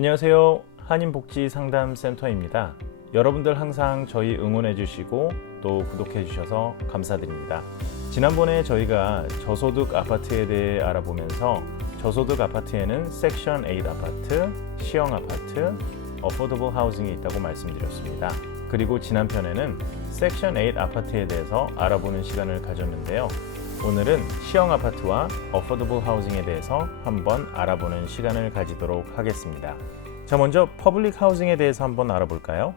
안녕하세요. 한인복지상담센터입니다. 여러분들 항상 저희 응원해 주시고 또 구독해 주셔서 감사드립니다. 지난번에 저희가 저소득 아파트에 대해 알아보면서 저소득 아파트에는 섹션 8 아파트, 시형 아파트, 어포더블 하우징이 있다고 말씀드렸습니다. 그리고 지난 편에는 섹션 8 아파트에 대해서 알아보는 시간을 가졌는데요. 오늘은 시형 아파트와 어포더블 하우징에 대해서 한번 알아보는 시간을 가지도록 하겠습니다. 자, 먼저 퍼블릭 하우징에 대해서 한번 알아볼까요?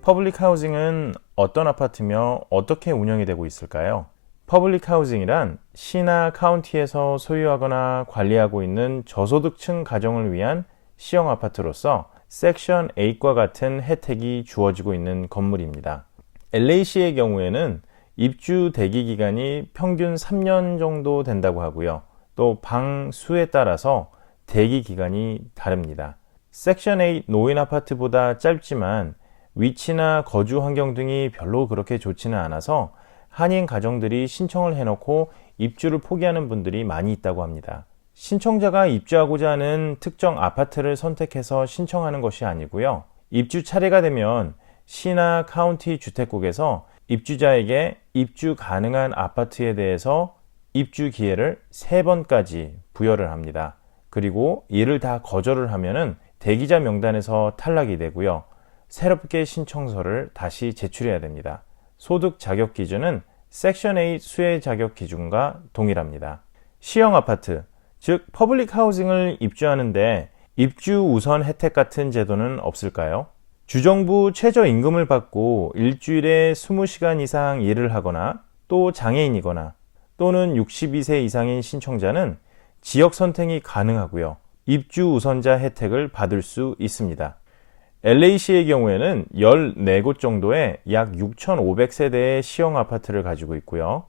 퍼블릭 하우징은 어떤 아파트며 어떻게 운영이 되고 있을까요? 퍼블릭 하우징이란 시나 카운티에서 소유하거나 관리하고 있는 저소득층 가정을 위한 시형 아파트로서 섹션 8과 같은 혜택이 주어지고 있는 건물입니다. LA시의 경우에는 입주 대기 기간이 평균 3년 정도 된다고 하고요. 또 방 수에 따라서 대기 기간이 다릅니다. 섹션 8 노인 아파트보다 짧지만 위치나 거주 환경 등이 별로 그렇게 좋지는 않아서 한인 가정들이 신청을 해놓고 입주를 포기하는 분들이 많이 있다고 합니다. 신청자가 입주하고자 하는 특정 아파트를 선택해서 신청하는 것이 아니고요. 입주 차례가 되면 시나 카운티 주택국에서 입주자에게 입주 가능한 아파트에 대해서 입주 기회를 3번까지 부여를 합니다. 그리고 이를 다 거절을 하면은 대기자 명단에서 탈락이 되고요. 새롭게 신청서를 다시 제출해야 됩니다. 소득 자격 기준은 섹션 8 수혜 자격 기준과 동일합니다. 시형 아파트, 즉 퍼블릭 하우징을 입주하는데 입주 우선 혜택 같은 제도는 없을까요? 주정부 최저임금을 받고 일주일에 20시간 이상 일을 하거나 또 장애인이거나 또는 62세 이상인 신청자는 지역 선택이 가능하고요. 입주 우선자 혜택을 받을 수 있습니다. LA시의 경우에는 14곳 정도의 약 6,500세대의 시형 아파트를 가지고 있고요.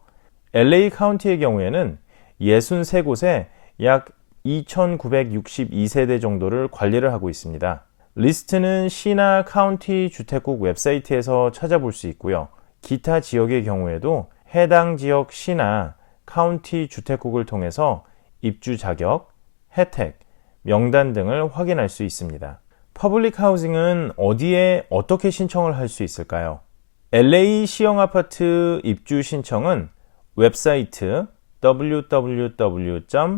LA 카운티의 경우에는 63곳에 약 2,962세대 정도를 관리를 하고 있습니다. 리스트는 시나 카운티 주택국 웹사이트에서 찾아볼 수 있고요. 기타 지역의 경우에도 해당 지역 시나 카운티 주택국을 통해서 입주 자격, 혜택, 명단 등을 확인할 수 있습니다. 퍼블릭 하우징은 어디에 어떻게 신청을 할 수 있을까요? LA 시형 아파트 입주 신청은 웹사이트 www.hacla.org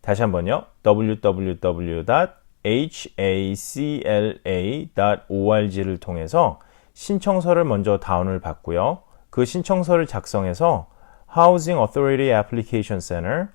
다시 한번요. www.hacla.org를 통해서 신청서를 먼저 다운을 받고요. 그 신청서를 작성해서 Housing Authority Application Center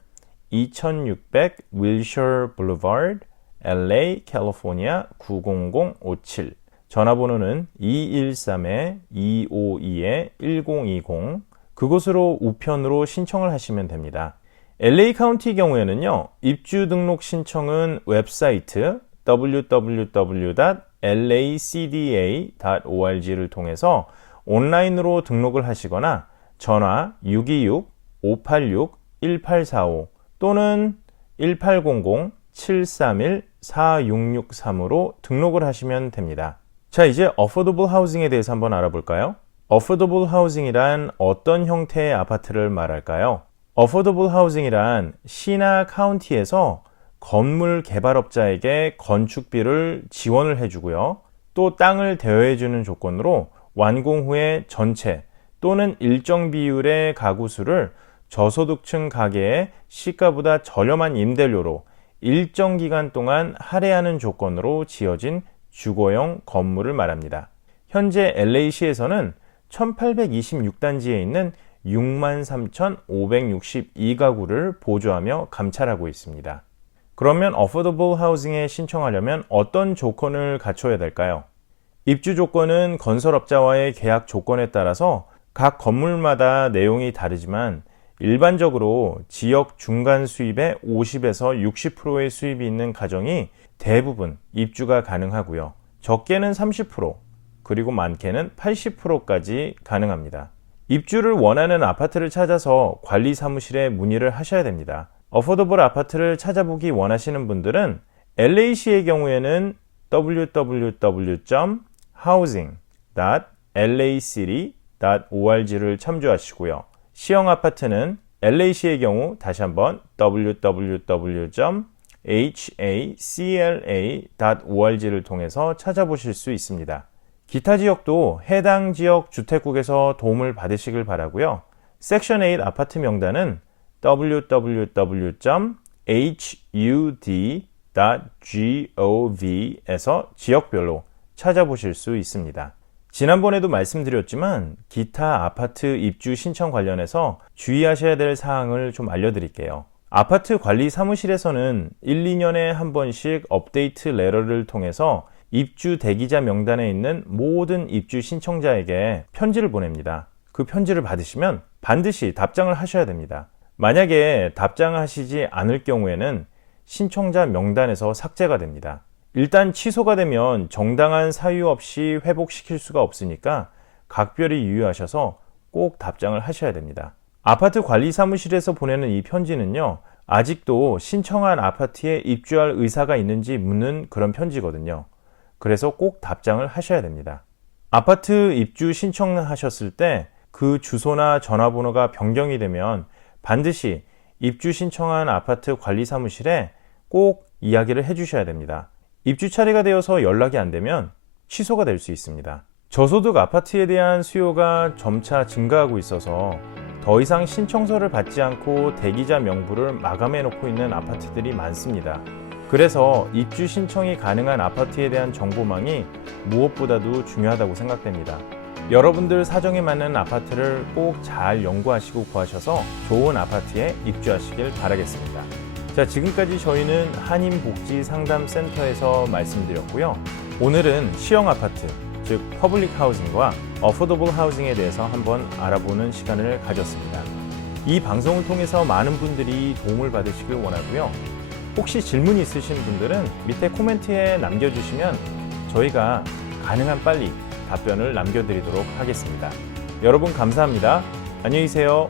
2600 Wilshire Boulevard, LA, 캘리포니아 90057 전화번호는 213-252-1020 그곳으로 우편으로 신청을 하시면 됩니다. LA 카운티 경우에는요. 입주 등록 신청은 웹사이트 www.lacda.org를 통해서 온라인으로 등록을 하시거나 전화 626-586-1845 또는 1800-731-4663으로 등록을 하시면 됩니다. 자, 이제 어포더블 하우징에 대해서 한번 알아볼까요? 어포더블 하우징이란 어떤 형태의 아파트를 말할까요? 어포더블 하우징이란 시나 카운티에서 건물 개발업자에게 건축비를 지원을 해주고요. 또 땅을 대여해주는 조건으로 완공 후에 전체 또는 일정 비율의 가구 수를 저소득층 가게의 시가보다 저렴한 임대료로 일정 기간 동안 할애하는 조건으로 지어진 주거용 건물을 말합니다. 현재 LA시에서는 1826단지에 있는 63,562가구를 보조하며 감찰하고 있습니다. 그러면 어포더블 하우징에 신청하려면 어떤 조건을 갖춰야 될까요? 입주 조건은 건설업자와의 계약 조건에 따라서 각 건물마다 내용이 다르지만 일반적으로 지역 중간 수입의 50에서 60%의 수입이 있는 가정이 대부분 입주가 가능하고요. 적게는 30%, 그리고 많게는 80%까지 가능합니다. 입주를 원하는 아파트를 찾아서 관리 사무실에 문의를 하셔야 됩니다. 어포더블 아파트를 찾아보기 원하시는 분들은 LA시의 경우에는 www.housing.lacity.org를 참조하시고요. 시형 아파트는 LAC의 경우 다시 한번 www.hacla.org를 통해서 찾아보실 수 있습니다. 기타 지역도 해당 지역 주택국에서 도움을 받으시길 바라고요. 섹션 8 아파트 명단은 www.hud.gov에서 지역별로 찾아보실 수 있습니다. 지난번에도 말씀드렸지만 기타 아파트 입주 신청 관련해서 주의하셔야 될 사항을 좀 알려드릴게요. 아파트 관리 사무실에서는 1, 2년에 한 번씩 업데이트 레터를 통해서 입주 대기자 명단에 있는 모든 입주 신청자에게 편지를 보냅니다. 그 편지를 받으시면 반드시 답장을 하셔야 됩니다. 만약에 답장하시지 않을 경우에는 신청자 명단에서 삭제가 됩니다. 일단 취소가 되면 정당한 사유 없이 회복시킬 수가 없으니까 각별히 유의하셔서 꼭 답장을 하셔야 됩니다. 아파트 관리 사무실에서 보내는 이 편지는요, 아직도 신청한 아파트에 입주할 의사가 있는지 묻는 그런 편지거든요. 그래서 꼭 답장을 하셔야 됩니다. 아파트 입주 신청하셨을 때 그 주소나 전화번호가 변경이 되면 반드시 입주 신청한 아파트 관리 사무실에 꼭 이야기를 해주셔야 됩니다. 입주 차례가 되어서 연락이 안 되면 취소가 될 수 있습니다. 저소득 아파트에 대한 수요가 점차 증가하고 있어서 더 이상 신청서를 받지 않고 대기자 명부를 마감해 놓고 있는 아파트들이 많습니다. 그래서 입주 신청이 가능한 아파트에 대한 정보망이 무엇보다도 중요하다고 생각됩니다. 여러분들 사정에 맞는 아파트를 꼭 잘 연구하시고 구하셔서 좋은 아파트에 입주하시길 바라겠습니다. 자, 지금까지 저희는 한인복지상담센터에서 말씀드렸고요. 오늘은 시형 아파트, 즉 퍼블릭 하우징과 어포더블 하우징에 대해서 한번 알아보는 시간을 가졌습니다. 이 방송을 통해서 많은 분들이 도움을 받으시길 원하고요. 혹시 질문이 있으신 분들은 밑에 코멘트에 남겨주시면 저희가 가능한 빨리 답변을 남겨드리도록 하겠습니다. 여러분 감사합니다. 안녕히 계세요.